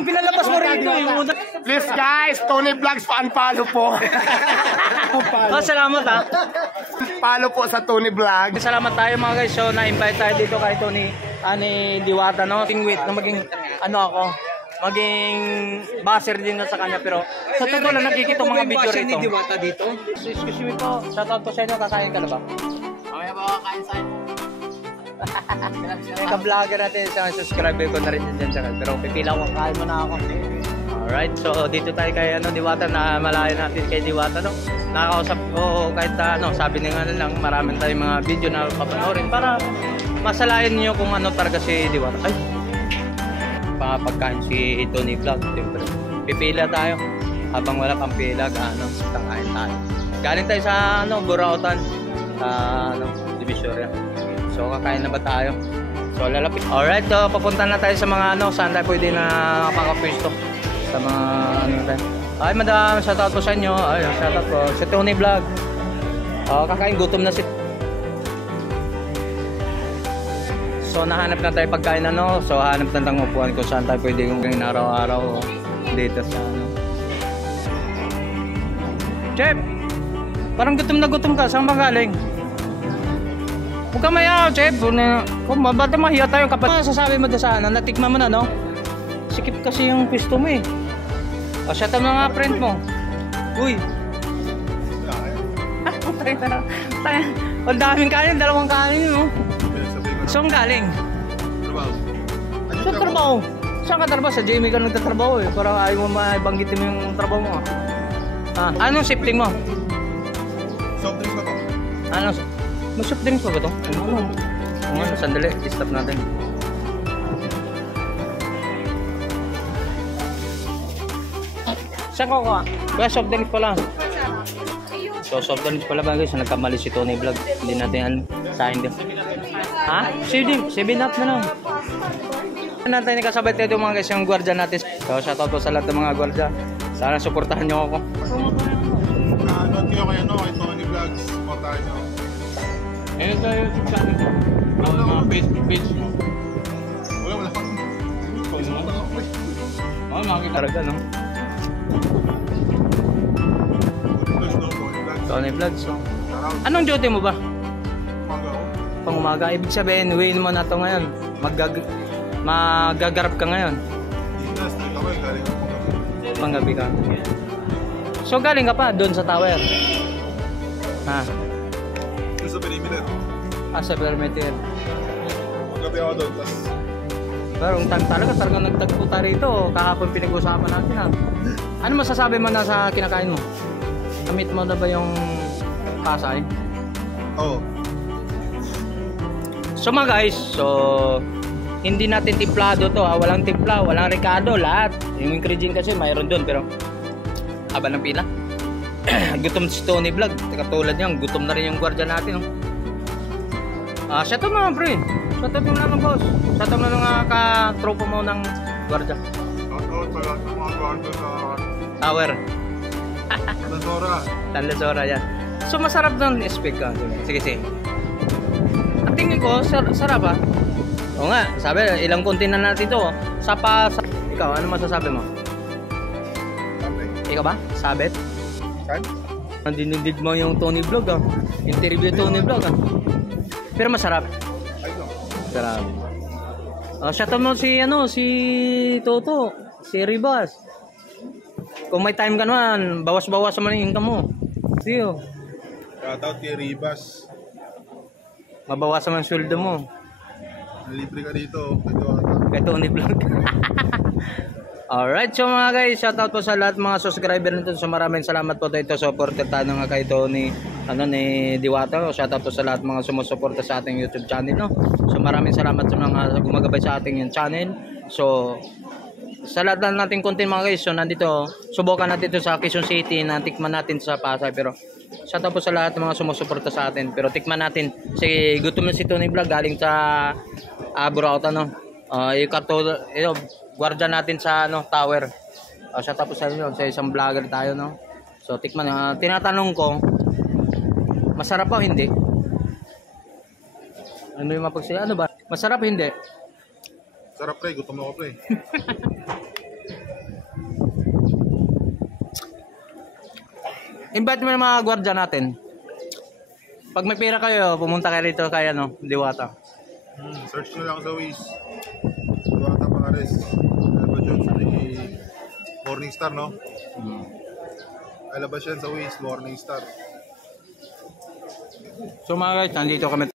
yung pinalabas mo rito. Please guys, Tony Vlogs pa-unfollow po. Oh, salamat ha. Follow po sa Tony Vlog. Salamat tayo mga guys. So, na-invite tayo dito kay Tony Diwata, no? Tingwit na maging, maging baser din na sa kanya. Pero, sa totoo lang, nakikita mga video rito. Diwata dito? Excuse me po, shoutout po sa inyo. Kakain ka na ba? Okay ba kakain sa'yo? Ka-vlogger natin, isang subscriber ko na rin dyan sa pero pipila ko, kain mo na ako. Alright, so dito tayo kay Diwata, na malayo natin kay Diwata, no? Nakakausap ko kahit sabi nga lang, maraming tayong mga video na papanoorin para masalayan niyo kung ano talaga si Diwata. Ay, pagkain si Tony Vlog, siyempre. Pipila tayo habang wala pang pila, kain tayo. Galing tayo sa Burautan, Divisoria. So kakain na ba tayo? So lalapit. Alright, so papunta na tayo sa mga saan tayo pwede na makapwesto. Sa mga tayo. Ay madam, shoutout po sa inyo. Ay, shoutout po sa Tony Vlog. Kakain, gutom na si. So nahanap na tayo pagkain So hanap na tayong upuan kung saan tayo pwede kung araw-araw dito sa Chef! Parang gutom na gutom ka. Saan ba galing? Huwag ka mayaw, Chef. Kung ba't mahiya tayo kapag masasabi mo doon sa natikman mo na, no? Sikip kasi yung pisto mo eh. O, shut up mga friend mo. Uy. Ang daming kanin, dalawang kanin, no? Saan galing? Trabaho. Saan trabaho? Saan ka trabaho? Sa Jamie ka nagtatrabaho eh. Parang ayaw mo mabanggitin mo yung trabaho mo. Anong shifting mo? Soft drinks ba to? May soft drinks pa ba ito? Sandali, stop natin. Saan ko ka? Kaya soft drinks pala. So soft drinks pala ba guys? Nagkamali si Tony Vlog. Hindi natin sahin din. Ha? 7 up na lang. Natin kasabay tayo mga guys yung gwardiya natin. So shoutout po sa lahat ng mga gwardiya. Sana suportahan nyo ako. Not nyo kayo kay Tony Vlogs. Suportahan nyo. Ayun tayo YouTube channel ko. Mga Facebook page mo. Wala. Makikita. Talaga no? Tony Vlogs. Anong duty mo ba? Pang umaga. Ibig sabihin, uwiin mo na ito ngayon. Magagarap ka ngayon. Panggabi ka. So galing ka pa doon sa tower? Sa perimeter. Sa perimeter. Paggabi ako doon. Pero ang time talaga nagtagpo tayo rito. Kahapon pinag-usapan natin Ano masasabi mo na sa kinakain mo? Kamit mo na ba yung kasay? Oo. So mga guys, hindi natin timplado to walang timpla, walang rekado, lahat. Yung ingredient kasi mayroon doon pero haba ng pila. Gutom si Tony Vlog, katulad niyan, gutom na rin yung gwardiya natin. Shut up naman pre, shut up yung lang boss, shut up na lang ka-tropa mo ng gwardiya. Shoutout sa lahat ng mga gwardiya sa Tower. Tanlasora yan. So masarap ng speak ka. Sige. Ang tingin ko, sarap Oo nga, sabi, ilang konti na natin ito. Ikaw, ano masasabi mo? Ikaw ba? Sabit? Saan? Nandinindid mo yung Tony Vlog Interview Tony Vlog Pero masarap. Sarap. Shoutout mo si Toto, si Ribas. Kung may time ka naman, bawas-bawas naman yung income mo. Siyo. Shoutout kay Ribas. Mabawasan man sweldo mo. Libre ka dito. Kay Tony Vlog. Alright, so mga guys, shoutout po sa lahat mga subscriber nito. So maraming salamat po dito sa supporter tayo nga kay Tony ni Diwata. Shoutout po sa lahat mga sumusuporta sa ating YouTube channel, no. So maraming salamat sa mga gumagabay sa ating yung channel. So sa lahat ng nating content mga guys, so nandito, subukan natin ito sa Quezon City, natikman natin sa Pasay, pero shoutout po sa lahat ng mga sumusuporta sa atin. Pero tikman natin, gutom na si Tony Vlog galing sa Burautan, no. Yung gwardiya natin sa tower. Shoutout po sa inyo, sa isang vlogger tayo, no. So tikman, tinatanong ko, masarap o hindi? Ano yung mapagsiya? Ano ba? Masarap o hindi? Sarap pre, gutom ako pre. Invite mo yung mga gwardiya natin. Pag may pera kayo, pumunta kayo rito kay ano, Diwata. Search nyo lang sa Waze. Diwata Pares. Labas yun sa may Morningstar, no? Labas yan sa Waze, Morningstar. So mga guys, nandito kami.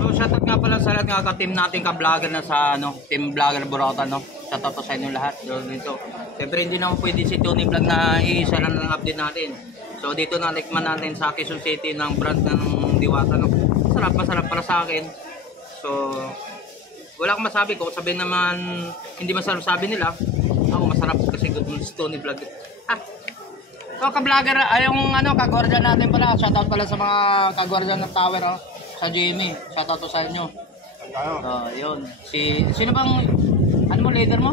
So shoutout nga pala sa lahat nga ka-team natin ka-vlogger na sa ano, team vlogger Burautan, no? Shoutout sa inyo lahat dito. Siyempre hindi naman pwede si Tony Vlog na iisa lang ng update natin. So dito na natikman natin sa Quezon City ng brand ng Diwata, no? Masarap para sa akin. So wala akong masabi ko. Sabihin naman hindi masarap sabi nila. Ako masarap kasi good si Tony Vlog. So ka-vlogger, yung ano, kagwardya natin pala. Shoutout pala sa mga kagwardya ng tower, oh. Sa Jimmy. Shoutout to sa inyo. Tayo. Yun. Sino bang, ano mo, leader mo?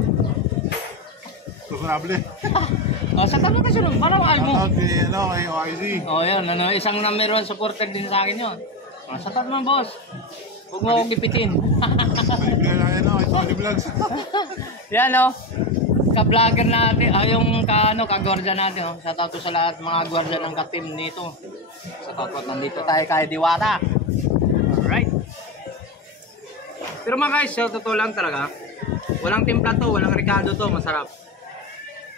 Susunable. Shoutout mo kasi nung, parang ay mo. Shoutout si, ano, kay OIZ. Yun. Ano, isang number 1 supporter din sa akin yun. Shoutout mo, boss. Huwag mo akong kipitin. Bigla lang yan, no? Kay Tony Vlogs. Yan, oh. Ka-vlogger natin, yung ka-gwardiya natin, oh. Shoutout sa lahat mga gwardiya ng ka-team nito. Shoutout po, nandito tayo kay Diwata. Alright. Pero mga guys, so totoo lang talaga. Walang timpla to, walang Ricardo to, masarap.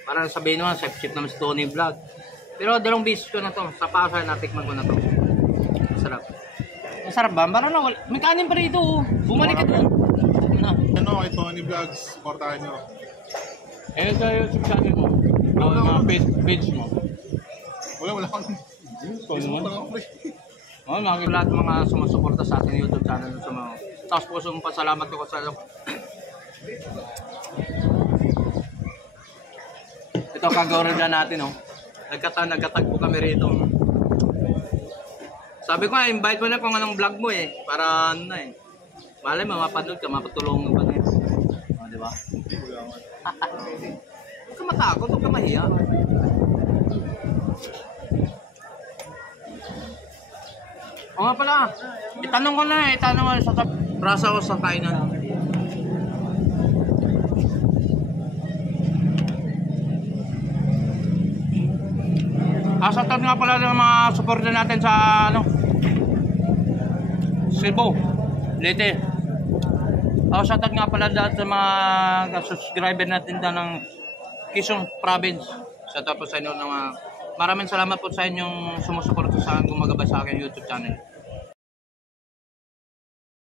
Parang sabihin naman, chef naman si Tony Vlog. Pero dalawang beses ko na to, sa Pasay natikman ko na to. Masarap. Masarap ba? Parang na, may kanin pa rito, oh. Bumalik ka doon. Ano, kay Tony Vlogs, supportahan nyo. Ayun sa YouTube channel mo. Mga page mo. Wala akong. Facebook lang ako, Mga lahat mga sumusuporta sa ating YouTube channel. Tapos po pasalamat ko sa ito kagawin natin, oh. Nagkatag po kami rito. Sabi ko invite mo na kung anong vlog mo eh. Para ano na eh. Malay mapapanood ka, mapatulungan pa na eh. Di ba? Huwag ka matakot, huwag ka mahiya. O nga pala, itanong ko sa rasa ko sa kainan. Shoutout nga pala ng mga supporter natin sa ano, Cebu, Leyte. Shoutout nga pala dahil sa mga subscriber natin dyan ng Quezon Province. Shoutout po sa inyo ng maraming salamat po sa inyong sumusuporta sa akin, gumagabay sa akin YouTube channel.